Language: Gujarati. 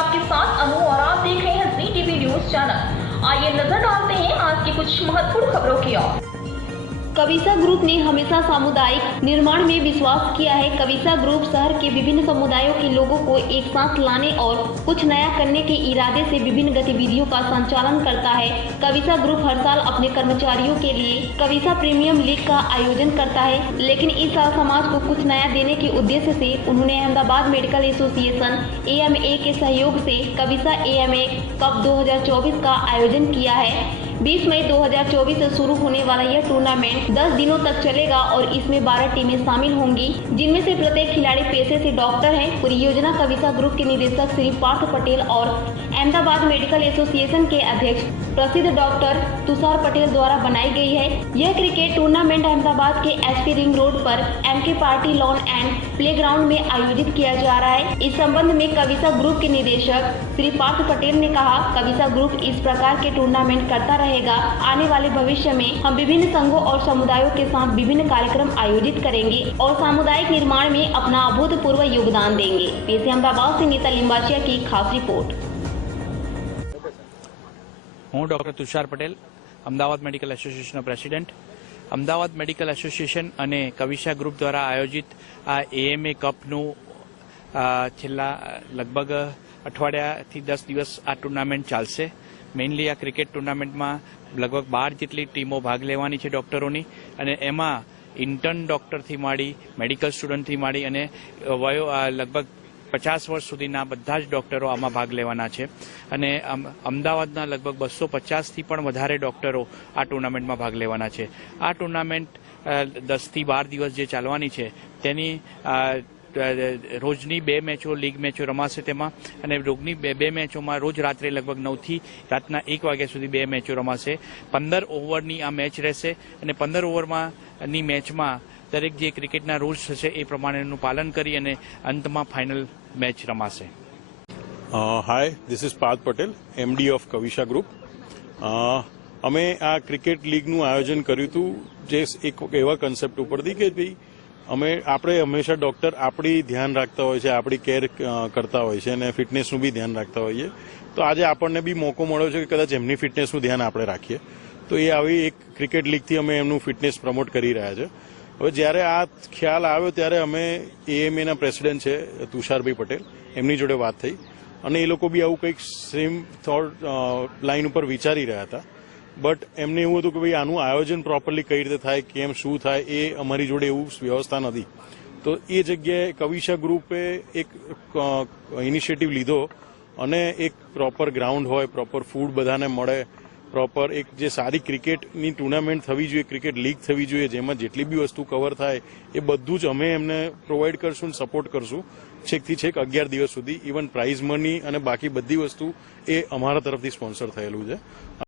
आपके साथ अनु और आप देख रहे हैं जी टीवी न्यूज चैनल। आइए नजर डालते हैं आज की कुछ महत्वपूर्ण खबरों की ओर। कविसा ग्रुप ने हमेशा सामुदायिक निर्माण में विश्वास किया है। कविसा ग्रुप शहर के विभिन्न समुदायों के लोगों को एक साथ लाने और कुछ नया करने के इरादे से विभिन्न गतिविधियों का संचालन करता है। कविसा ग्रुप हर साल अपने कर्मचारियों के लिए कविसा प्रीमियम लीग का आयोजन करता है, लेकिन इस साल समाज को कुछ नया देने के उद्देश्य से उन्होंने अहमदाबाद मेडिकल एसोसिएशन AMA के सहयोग से कविसा AMA कप 2024 का आयोजन किया है। 20 मई 2024 से शुरू होने वाला यह टूर्नामेंट 10 दिनों तक चलेगा और इसमें 12 टीमें शामिल होंगी, जिनमें से प्रत्येक खिलाड़ी पेशे से डॉक्टर है। पूरी योजना कविसा ग्रुप के निदेशक श्री पार्थ पटेल और अहमदाबाद मेडिकल एसोसिएशन के अध्यक्ष प्रसिद्ध डॉक्टर तुषार पटेल द्वारा बनाई गई है। यह क्रिकेट टूर्नामेंट अहमदाबाद के SP रिंग रोड पर MK party lawn and play ground में आयोजित किया जा रहा है। इस संबंध में कविसा ग्रुप के निदेशक श्री पार्थ पटेल ने कहा, कविसा ग्रुप इस प्रकार के टूर्नामेंट करता रहेगा। आने वाले भविष्य में हम विभिन्न संघों और समुदायों के साथ विभिन्न कार्यक्रम आयोजित करेंगे और सामुदायिक निर्माण में अपना अभूतपूर्व योगदान देंगे। पेश है अहमदाबाद से नीता लिंबाचिया की खास रिपोर्ट। हूँ doctor Tushar Patel, Amdavad medical association president. Amdavad medical association અને કવિસા ગ્રુપ દ્વારા આયોજિત આ AMA કપનું છેલ્લા લગભગ અઠવાડિયાથી 10 દિવસ આ ટુર્નામેન્ટ ચાલશે। મેઇનલી આ ક્રિકેટ ટુર્નામેન્ટમાં લગભગ 12 જેટલી ટીમો ભાગ લેવાની છે ડોક્ટરોની, અને એમાં ઇન્ટર્ન ડોક્ટરથી માંડી મેડિકલ સ્ટુડન્ટથી માંડી અને વયો લગભગ 50 વર્ષ સુધીના બધા જ ડોક્ટરો આમાં ભાગ લેવાના છે। અને અમદાવાદના લગભગ 250થી પણ વધારે ડોક્ટરો આ ટુર્નામેન્ટમાં ભાગ લેવાના છે। આ ટુર્નામેન્ટ 10થી 12 દિવસ જે ચાલવાની છે તેની રોજની 2 મેચો લીગ મેચો રમાશે તેમાં, અને રોજની 2 મેચોમાં રોજ રાત્રે લગભગ 9થી રાતના 1 વાગ્યા સુધી 2 મેચો રમાશે। 15 ઓવરની આ મેચ રહેશે અને 15 ઓવરની મેચમાં દરેક જે ક્રિકેટના રૂલ્સ હશે એ પ્રમાણેનું પાલન કરી અને અંતમાં ફાઇનલ મેચ રમાશે। Hi, this is Parth Patel, MD of Kavisa group. અમે આ ક્રિકેટ લીગનું આયોજન કર્યું હતું જે એક એવા કન્સેપ્ટ ઉપરથી કે ભાઈ આપણે હંમેશા ડૉક્ટર આપણી ધ્યાન રાખતા હોય છે, આપણી કેર કરતા હોય છે અને ફિટનેસનું બી ધ્યાન રાખતા હોઈએ। તો આજે આપણને બી મોકો મળ્યો છે કે કદાચ એમની ફિટનેસનું ધ્યાન આપણે રાખીએ, તો એ આવી એક ક્રિકેટ લીગથી અમે એમનું ફિટનેસ પ્રમોટ કરી રહ્યા છે। હવે જ્યારે આ ખ્યાલ આવ્યો ત્યારે અમે AMAના પ્રેસિડેન્ટ છે તુષારભાઈ પટેલ, એમની જોડે વાત થઈ અને એ લોકો બી આવું કંઈક સેમ થોટ લાઈન ઉપર વિચારી રહ્યા હતા। બટ એમને એવું હતું કે ભાઈ આનું આયોજન પ્રોપરલી કઈ રીતે થાય, કેમ શું થાય, એ અમારી જોડે એવું વ્યવસ્થા નથી। તો એ જગ્યાએ કવિસા ગ્રુપે એક ઇનિશિયેટિવ લીધો અને એક પ્રોપર ગ્રાઉન્ડ હોય, પ્રોપર ફૂડ બધાને મળે, પ્રોપર એક જે સારી ક્રિકેટની ટુર્નામેન્ટ થવી જોઈએ, ક્રિકેટ લીગ થવી જોઈએ, જેમાં જેટલી બી વસ્તુ કવર થાય એ બધું જ અમે એમને પ્રોવાઈડ કરશું, સપોર્ટ કરશું છેકથી છેક 11 દિવસ સુધી। ઇવન પ્રાઇઝ મની અને બાકી બધી વસ્તુ એ અમારા તરફથી સ્પોન્સર થયેલું છે।